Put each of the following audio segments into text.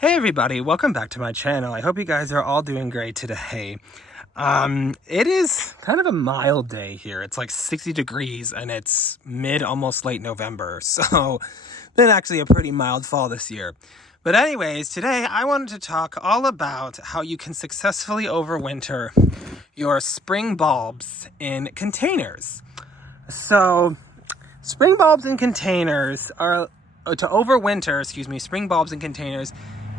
Hey everybody, welcome back to my channel. I hope you guys are all doing great today. It is kind of a mild day here. It's like 60 degrees and it's almost late November. So been actually a pretty mild fall this year. But anyways, today I wanted to talk all about how you can successfully overwinter your spring bulbs in containers. So spring bulbs in containers are, to overwinter, spring bulbs in containers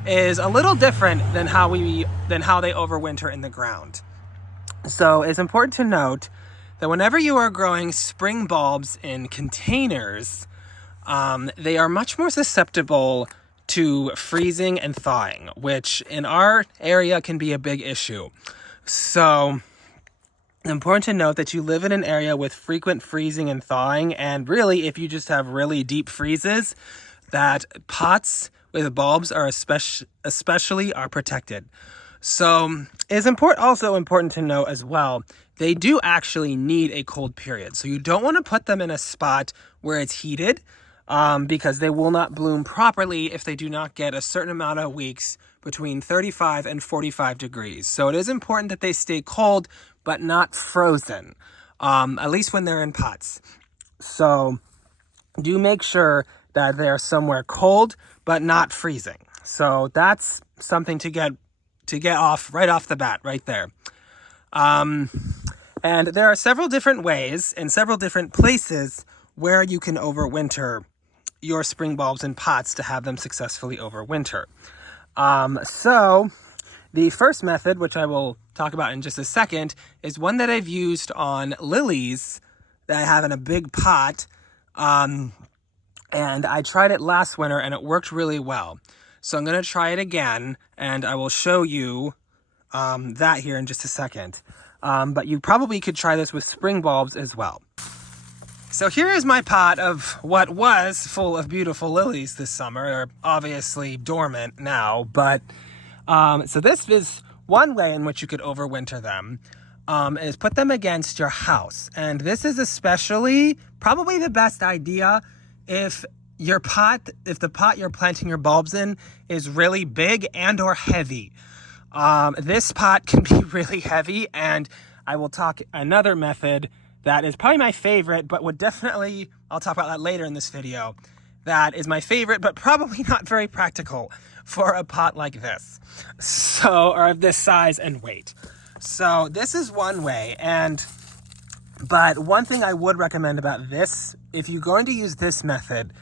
is a little different than how they overwinter in the ground. So it's important to note that whenever you are growing spring bulbs in containers, they are much more susceptible to freezing and thawing, which in our area can be a big issue. So it's important to note that you live in an area with frequent freezing and thawing, and really if you just have really deep freezes, that pots with bulbs are especially are protected. So it's also important to know as well, they do actually need a cold period. So you don't want to put them in a spot where it's heated because they will not bloom properly if they do not get a certain amount of weeks between 35 and 45 degrees. So it is important that they stay cold but not frozen, at least when they're in pots. So do make sure that they're somewhere cold but not freezing. So that's something to get off right off the bat right there. And there are several different ways and several different places where you can overwinter your spring bulbs in pots to have them successfully overwinter. So the first method, which I will talk about in just a second, is one that I've used on lilies that I have in a big pot. And I tried it last winter and it worked really well. So I'm going to try it again and I will show you that here in just a second. But you probably could try this with spring bulbs as well. So here is my pot of what was full of beautiful lilies this summer. They're obviously dormant now, but so this is one way in which you could overwinter them. Is put them against your house. And this is especially probably the best idea if the pot you're planting your bulbs in is really big and or heavy. This pot can be really heavy, and I will talk another method that is probably my favorite, but I'll talk about that later in this video. That is my favorite, but probably not very practical for a pot like this. Or of this size and weight. So this is one way, but one thing I would recommend about this, if you're going to use this method,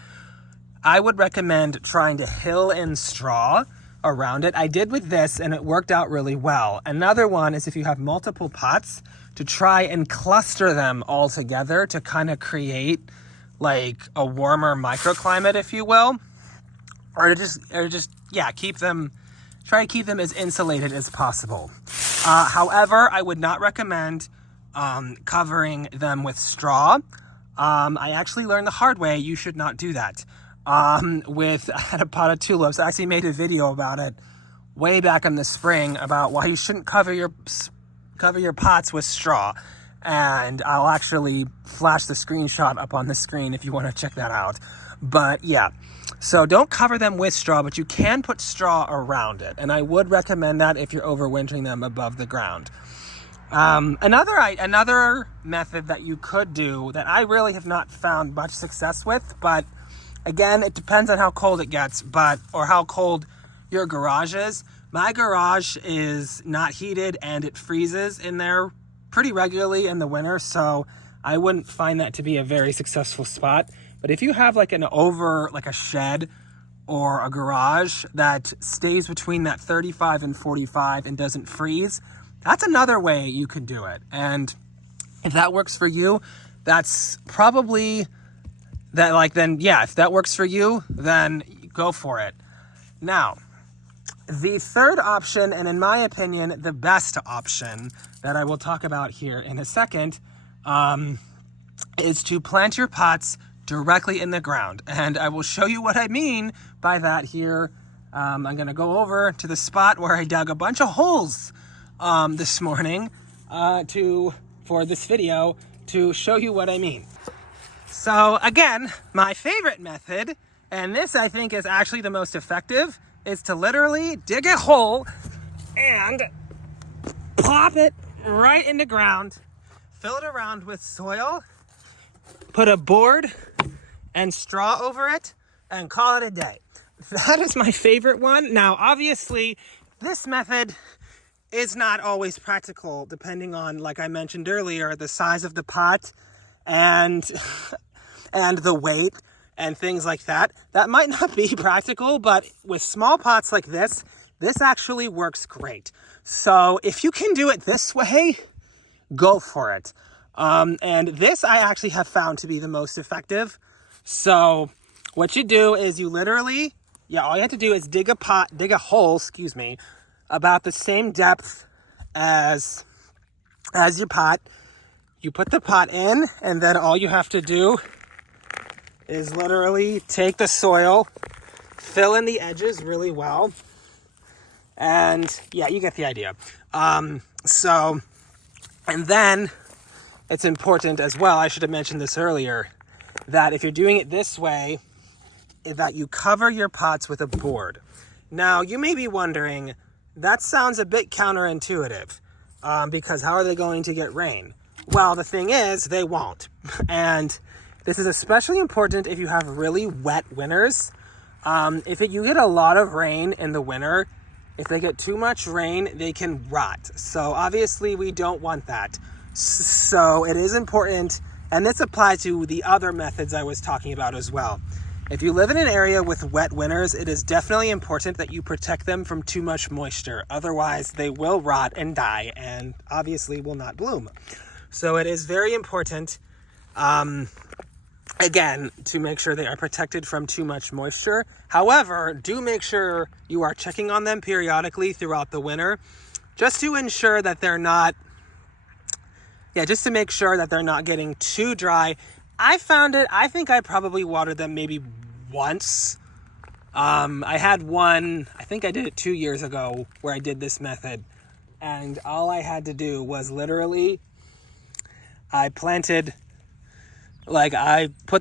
I would recommend trying to hill in straw around it. I did with this and it worked out really well. Another one is if you have multiple pots, to try and cluster them all together to kind of create like a warmer microclimate, if you will, or try to keep them as insulated as possible. However, I would not recommend covering them with straw. I actually learned the hard way. You should not do that. I had a pot of tulips. I actually made a video about it way back in the spring about why you shouldn't cover your pots with straw. And I'll actually flash the screenshot up on the screen if you want to check that out. But yeah, so don't cover them with straw, but you can put straw around it. And I would recommend that if you're overwintering them above the ground. Another method that you could do that I really have not found much success with, but again, it depends on how cold it gets, or how cold your garage is. My garage is not heated and it freezes in there pretty regularly in the winter, so I wouldn't find that to be a very successful spot. But if you have like a shed or a garage that stays between that 35 and 45 and doesn't freeze, that's another way you can do it. And if that works for you, that's probably if that works for you, then go for it. Now, the third option, and in my opinion, the best option that I will talk about here in a second, is to plant your pots directly in the ground. And I will show you what I mean by that here. I'm going to go over to the spot where I dug a bunch of holes this morning for this video to show you what I mean. So again, my favorite method, and this I think is actually the most effective, is to literally dig a hole and plop it right in the ground, fill it around with soil, put a board and straw over it, and call it a day. That is my favorite one. Now, obviously, this method is not always practical, depending on, like I mentioned earlier, the size of the pot and the weight and things like that. That might not be practical, but with small pots like this actually works great. So if you can do it this way, go for it. And this I actually have found to be the most effective. So what you do is you literally, all you have to do is dig a hole, about the same depth as your pot. You put the pot in, and then all you have to do is literally take the soil, fill in the edges really well, and you get the idea. And then it's important as well, I should have mentioned this earlier, that if you're doing it this way, that you cover your pots with a board. Now, you may be wondering, that sounds a bit counterintuitive, because how are they going to get rain? Well, the thing is, they won't. And this is especially important if you have really wet winters. If you get a lot of rain in the winter, if they get too much rain, they can rot. So obviously we don't want that. So it is important, and this applies to the other methods I was talking about as well. If you live in an area with wet winters, it is definitely important that you protect them from too much moisture. Otherwise, they will rot and die and obviously will not bloom. So it is very important, again, to make sure they are protected from too much moisture. However, do make sure you are checking on them periodically throughout the winter, just to ensure that they're not, just to make sure that they're not getting too dry. I think I probably watered them maybe once. I had one, I think I did it 2 years ago, where I did this method. And all I had to do was literally, I put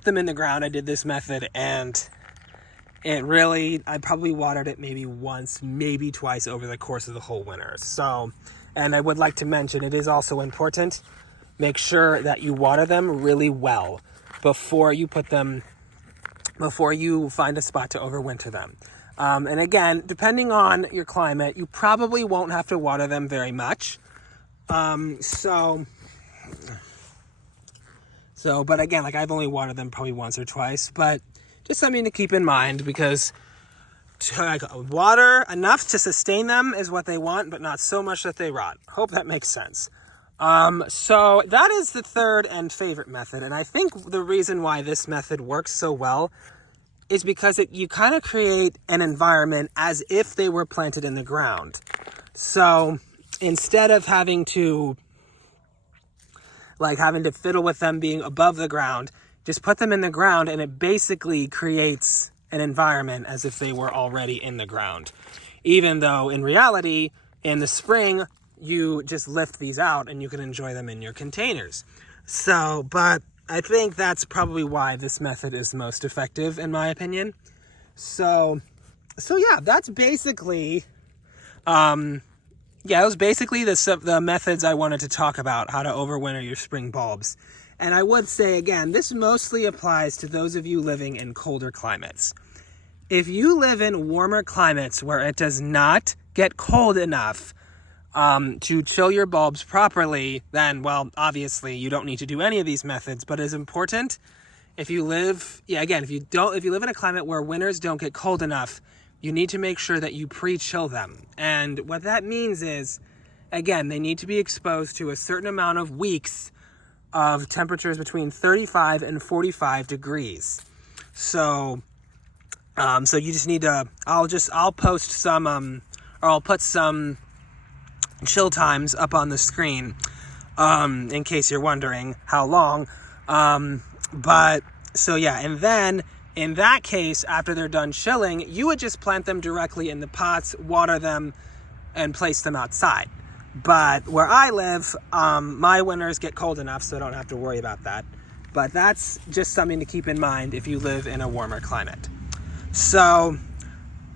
them in the ground, I did this method, and I probably watered it maybe once, maybe twice over the course of the whole winter. So, and I would like to mention, it is also important, make sure that you water them really well before you find a spot to overwinter them. And again, depending on your climate, you probably won't have to water them very much. But again, I've only watered them probably once or twice, but just something to keep in mind, because water enough to sustain them is what they want, but not so much that they rot. Hope that makes sense. So that is the third and favorite method. And I think the reason why this method works so well is because you kind of create an environment as if they were planted in the ground. So instead of having to fiddle with them being above the ground, just put them in the ground, and it basically creates an environment as if they were already in the ground. Even though in reality, in the spring, you just lift these out and you can enjoy them in your containers. But I think that's probably why this method is most effective, in my opinion. So that's basically, it was basically the methods I wanted to talk about, how to overwinter your spring bulbs. And I would say, again, this mostly applies to those of you living in colder climates. If you live in warmer climates where it does not get cold enough to chill your bulbs properly, then, well, obviously you don't need to do any of these methods. But it's important if you live, if you live in a climate where winters don't get cold enough, you need to make sure that you pre-chill them. And what that means is, again, they need to be exposed to a certain amount of weeks of temperatures between 35 and 45 degrees. So you just need to, I'll post some, or I'll put some chill times up on the screen, in case you're wondering how long. And then in that case, after they're done chilling, you would just plant them directly in the pots, water them, and place them outside. But where I live, my winters get cold enough, so I don't have to worry about that. But that's just something to keep in mind if you live in a warmer climate. So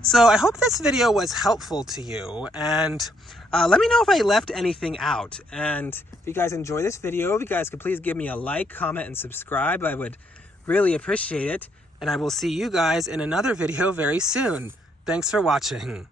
So I hope this video was helpful to you, and let me know if I left anything out. And if you guys enjoy this video, if you guys could please give me a like, comment, and subscribe, I would really appreciate it. And I will see you guys in another video very soon. Thanks for watching.